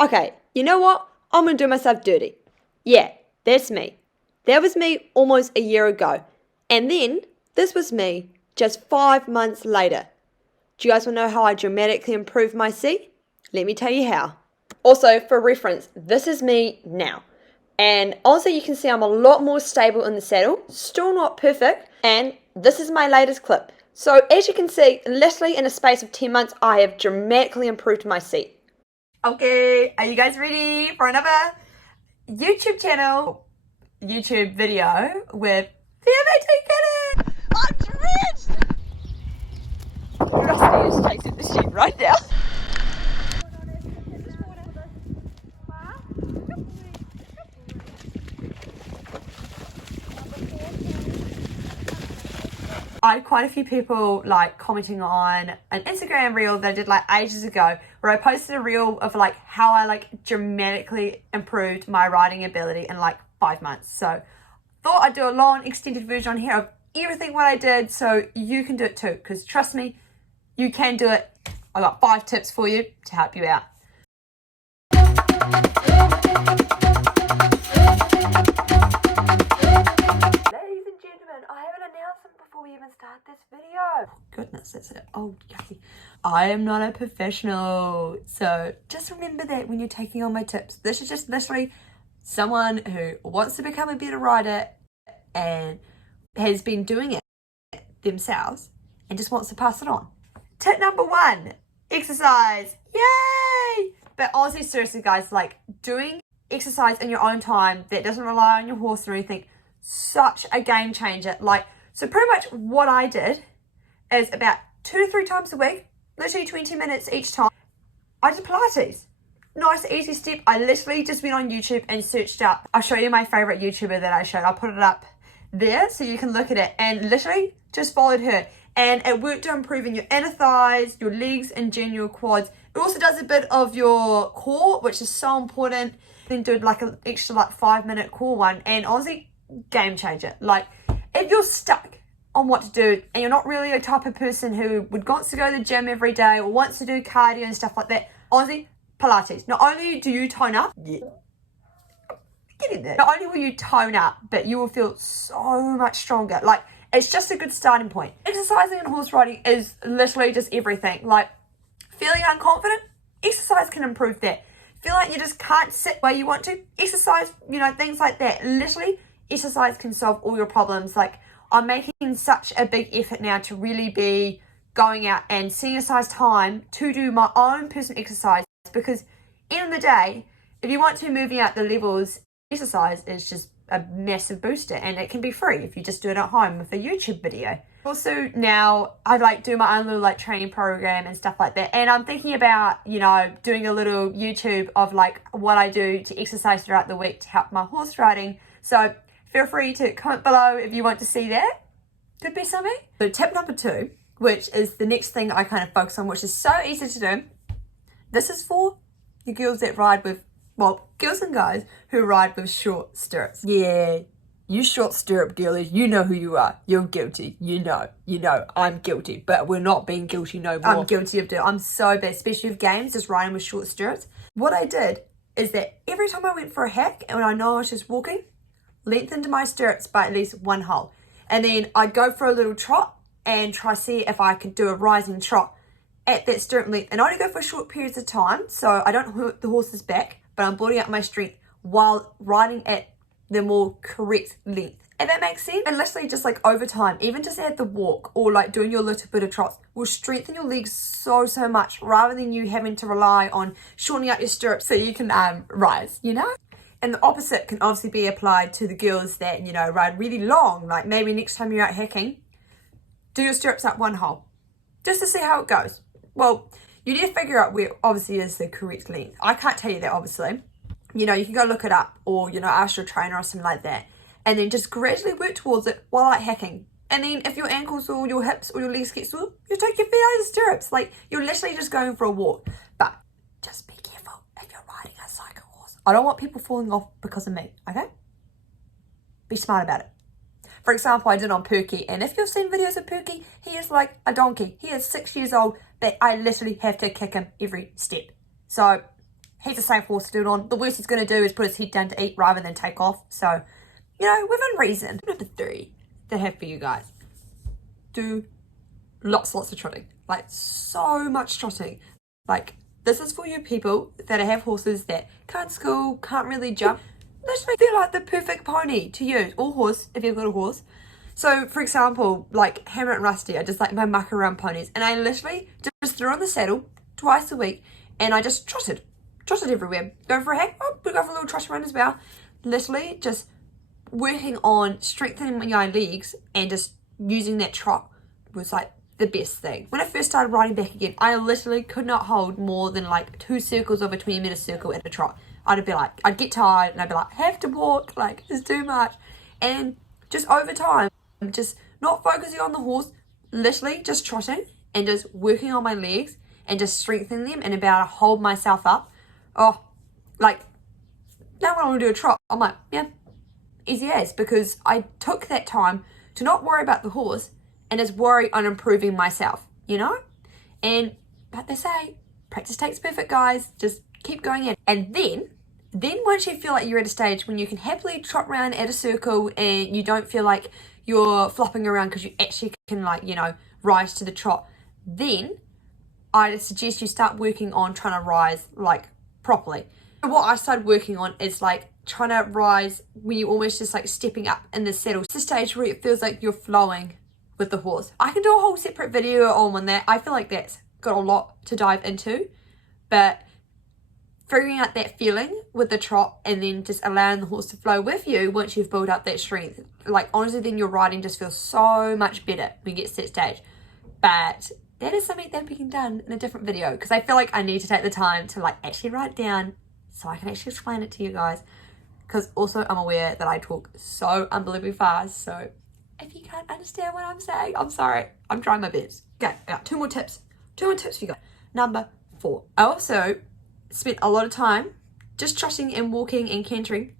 Okay, you know what? I'm gonna do myself dirty. Yeah, that's me. That was me almost a year ago. And then this was me just 5 months later. Do you guys want to know how I dramatically improved my seat? Let me tell you how. Also, for reference, this is me now. And also you can see I'm a lot more stable in the saddle. Still not perfect. And this is my latest clip. So as you can see, literally in a space of 10 months, I have dramatically improved my seat. Okay, are you guys ready for another YouTube video with video I'm drenched! Rusty is chasing the sheep right now. I had quite a few people like commenting on an Instagram reel that I did like ages ago, where I posted a reel of like how I like dramatically improved my riding ability in like 5 months. So thought I'd do a long extended version on here of everything what I did so you can do it too, because trust me, you can do it. I got 5 tips for you to help you out. Ladies and gentlemen, I have an announcement before we even start this video. Oh, goodness, that's it. Oh, yucky. I am not a professional, so just remember that when you're taking on my tips. This is just literally someone who wants to become a better rider and has been doing it themselves and just wants to pass it on. Tip number 1, exercise. Yay! But honestly, seriously guys, like doing exercise in your own time that doesn't rely on your horse or anything, such a game changer. Like, so pretty much what I did is about 2 to 3 times a week, literally 20 minutes each time, I did Pilates. Nice, easy step. I literally just went on YouTube and searched up. I'll show you my favorite YouTuber that I showed. I'll put it up there so you can look at it, and literally just followed her. And it worked on improving your inner thighs, your legs, and general quads. It also does a bit of your core, which is so important. Then did like an extra like 5-minute core one, and honestly, game changer. Like, if you're stuck on what to do and you're not really a type of person who wants to go to the gym every day or wants to do cardio and stuff like that, honestly, Pilates. Not only do you tone up, get in there. Not only will you tone up, but you will feel so much stronger. Like, it's just a good starting point. Exercising and horse riding is literally just everything. Like, feeling unconfident, exercise can improve that. Feel like you just can't sit where you want to, exercise, you know, things like that. Literally, exercise can solve all your problems. Like, I'm making such a big effort now to really be going out and setting aside time to do my own personal exercise, because end of the day, if you want to moving out the levels, exercise is just a massive booster, and it can be free if you just do it at home with a YouTube video. Also now I like do my own little like training program and stuff like that, and I'm thinking about, you know, doing a little YouTube of like what I do to exercise throughout the week to help my horse riding. So feel free to comment below if you want to see that. Could be something. So tip number 2, which is the next thing I kind of focus on, which is so easy to do. This is for the girls that ride with, well, girls and guys who ride with short stirrups. Yeah, you short stirrup girlies, you know who you are. You're guilty. You know, I'm guilty, but we're not being guilty no more. I'm guilty of doing. I'm so bad, especially with games, just riding with short stirrups. What I did is that every time I went for a hack, and when I know I was just walking, lengthened my stirrups by at least 1 hole. And then I'd go for a little trot and try to see if I could do a rising trot at that stirrup length. And I only go for short periods of time, so I don't hurt the horse's back, but I'm building up my strength while riding at the more correct length. If that makes sense? And literally just like over time, even just at the walk or like doing your little bit of trots will strengthen your legs so much, rather than you having to rely on shortening up your stirrups so you can rise, you know? And the opposite can obviously be applied to the girls that, you know, ride really long. Like maybe next time you're out hacking, do your stirrups up 1 hole just to see how it goes. Well, you need to figure out where obviously is the correct length. I can't tell you that, obviously. You know, you can go look it up, or, you know, ask your trainer or something like that, and then just gradually work towards it while out hacking. And then if your ankles or your hips or your legs get sore, you take your feet out of the stirrups. Like, you're literally just going for a walk. But just be careful if you're riding a cycle horse. I don't want people falling off because of me, okay? Be smart about it. For example, I did on Perky, and if you've seen videos of Perky, he is like a donkey. He is 6 years old, but I literally have to kick him every step. So He's a safe horse to do it on. The worst he's going to do is put his head down to eat rather than take off. So, you know, within reason. Number 3 that I have for you guys. Do lots of trotting. Like, so much trotting. Like, this is for you people that have horses that can't school, can't really jump. Literally, they're like the perfect pony to use. Or horse, if you've got a horse. So, for example, like Hammer and Rusty are just like my muck around ponies. And I literally just threw on the saddle twice a week and I just trotted everywhere. Going for a hack, we go for a little trot around as well. Literally just working on strengthening my legs and just using that trot was like the best thing. When I first started riding back again, I literally could not hold more than like 2 circles of a 20-meter circle at a trot. I'd get tired and I'd be like, have to walk, like it's too much. And just over time, just not focusing on the horse, literally just trotting and just working on my legs and just strengthening them and about to hold myself up. Oh, like now when I want to do a trot, I'm like, yeah, easy as, because I took that time to not worry about the horse and just worry on improving myself, you know? And like they say, practice takes perfect, guys. Just keep going in. And then once you feel like you're at a stage when you can happily trot around at a circle and you don't feel like you're flopping around because you actually can, like, you know, rise to the trot, then I suggest you start working on trying to rise like properly. What I started working on is like trying to rise when you're almost just like stepping up in the saddle. It's the stage where it feels like you're flowing with the horse. I can do a whole separate video on that. I feel like that's got a lot to dive into, but figuring out that feeling with the trot and then just allowing the horse to flow with you once you've built up that strength, like honestly, then your riding just feels so much better when you get to that stage. But that is something that we can done in a different video, because I feel like I need to take the time to like actually write it down so I can actually explain it to you guys, because also I'm aware that I talk so unbelievably fast, so if you can't understand what I'm saying, I'm sorry. I'm trying my best. Okay, I got 2 more tips for you guys. Number 4, I also spent a lot of time just trotting and walking and cantering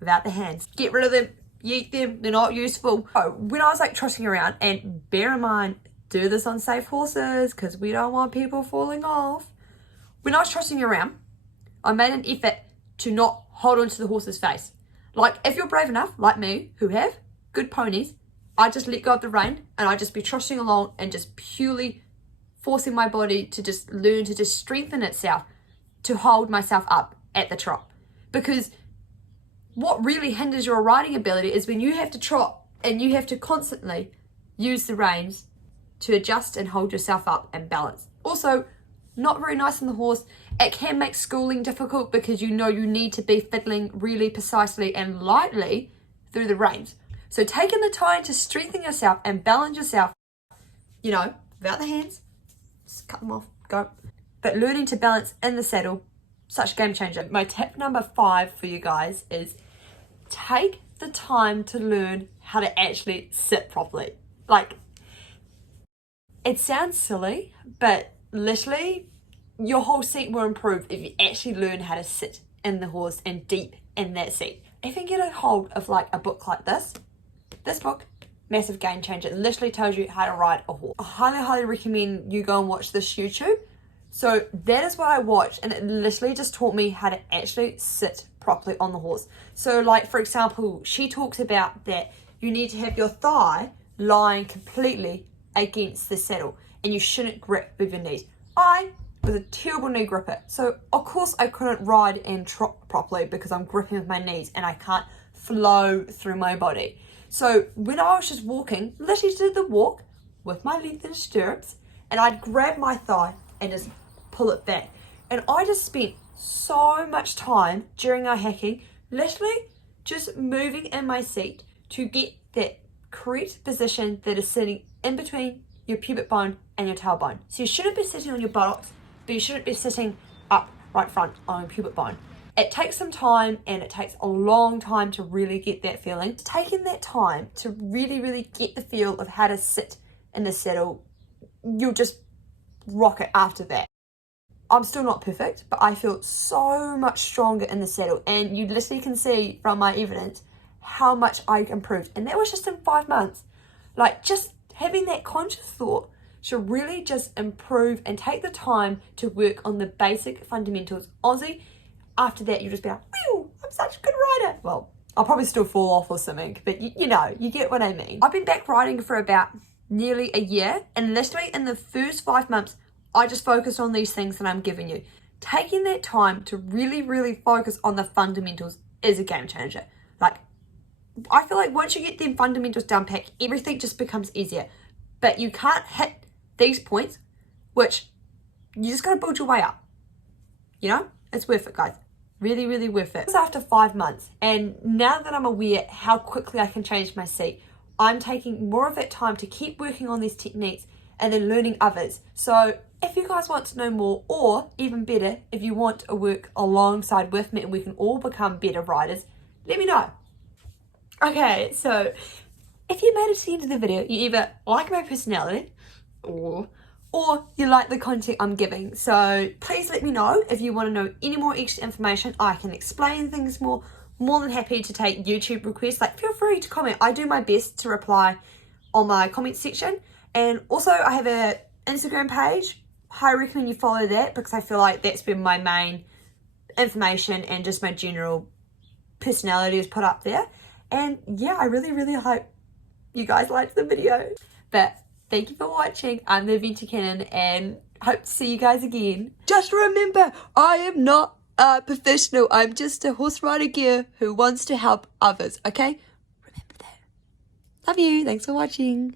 without the hands. Get rid of them, yeet them, they're not useful. Oh, when I was like trotting around, and bear in mind, do this on safe horses because we don't want people falling off. When I was trotting around, I made an effort to not hold on to the horse's face. Like, if you're brave enough, like me, who have good ponies, I just let go of the rein and I just be trotting along and just purely forcing my body to just learn to just strengthen itself to hold myself up at the trot. Because what really hinders your riding ability is when you have to trot and you have to constantly use the reins to adjust and hold yourself up and balance. Also, not very nice on the horse. It can make schooling difficult because you know you need to be fiddling really precisely and lightly through the reins. So taking the time to strengthen yourself and balance yourself, you know, without the hands, just cut them off, go. But learning to balance in the saddle, such a game changer. My tip number 5 for you guys is take the time to learn how to actually sit properly. Like, it sounds silly, but literally your whole seat will improve if you actually learn how to sit in the horse and deep in that seat. If you get a hold of like a book like this book, massive game changer. It literally tells you how to ride a horse. I highly recommend you go and watch this YouTube. So that is what I watched, and it literally just taught me how to actually sit properly on the horse. So like, for example, she talks about that you need to have your thigh lying completely against the saddle and you shouldn't grip with your knees. I was a terrible knee gripper, so of course I couldn't ride and trot properly because I'm gripping with my knees and I can't flow through my body. So when I was just walking, literally did the walk with my lengthened stirrups, and I'd grab my thigh and just pull it back. And I just spent so much time during our hacking literally just moving in my seat to get that correct position that is sitting in between your pubic bone and your tailbone. So you shouldn't be sitting on your buttocks, but you shouldn't be sitting up right front on your pubic bone. It takes some time, and it takes a long time to really get that feeling. Taking that time to really get the feel of how to sit in the saddle, you'll just rock it after that. I'm still not perfect, but I feel so much stronger in the saddle, and you literally can see from my evidence how much I improved. And that was just in 5 months. Like, just having that conscious thought should really just improve and take the time to work on the basic fundamentals. Aussie, after that, you just be like, whew, I'm such a good rider. Well, I'll probably still fall off or something, but you know, you get what I mean. I've been back riding for about nearly a year, and literally in the first 5 months, I just focused on these things that I'm giving you. Taking that time to really focus on the fundamentals is a game changer. Like, I feel like once you get them fundamentals down pat, everything just becomes easier. But you can't hit these points, which you just gotta build your way up. You know, it's worth it, guys. Really worth it. It's after 5 months, and now that I'm aware how quickly I can change my seat, I'm taking more of that time to keep working on these techniques and then learning others. So if you guys want to know more, or even better, if you want to work alongside with me and we can all become better riders, let me know. Okay, so if you made it to the end of the video, you either like my personality or you like the content I'm giving. So please let me know if you want to know any more extra information. I can explain things more than happy to take YouTube requests. Like, feel free to comment. I do my best to reply on my comment section. And also I have a Instagram page. I recommend you follow that because I feel like that's where my main information and just my general personality is put up there. And yeah, I really hope you guys liked the video. But thank you for watching. I'm the Adventure Cannon and hope to see you guys again. Just remember, I am not a professional. I'm just a horse rider gear who wants to help others, okay? Remember that. Love you. Thanks for watching.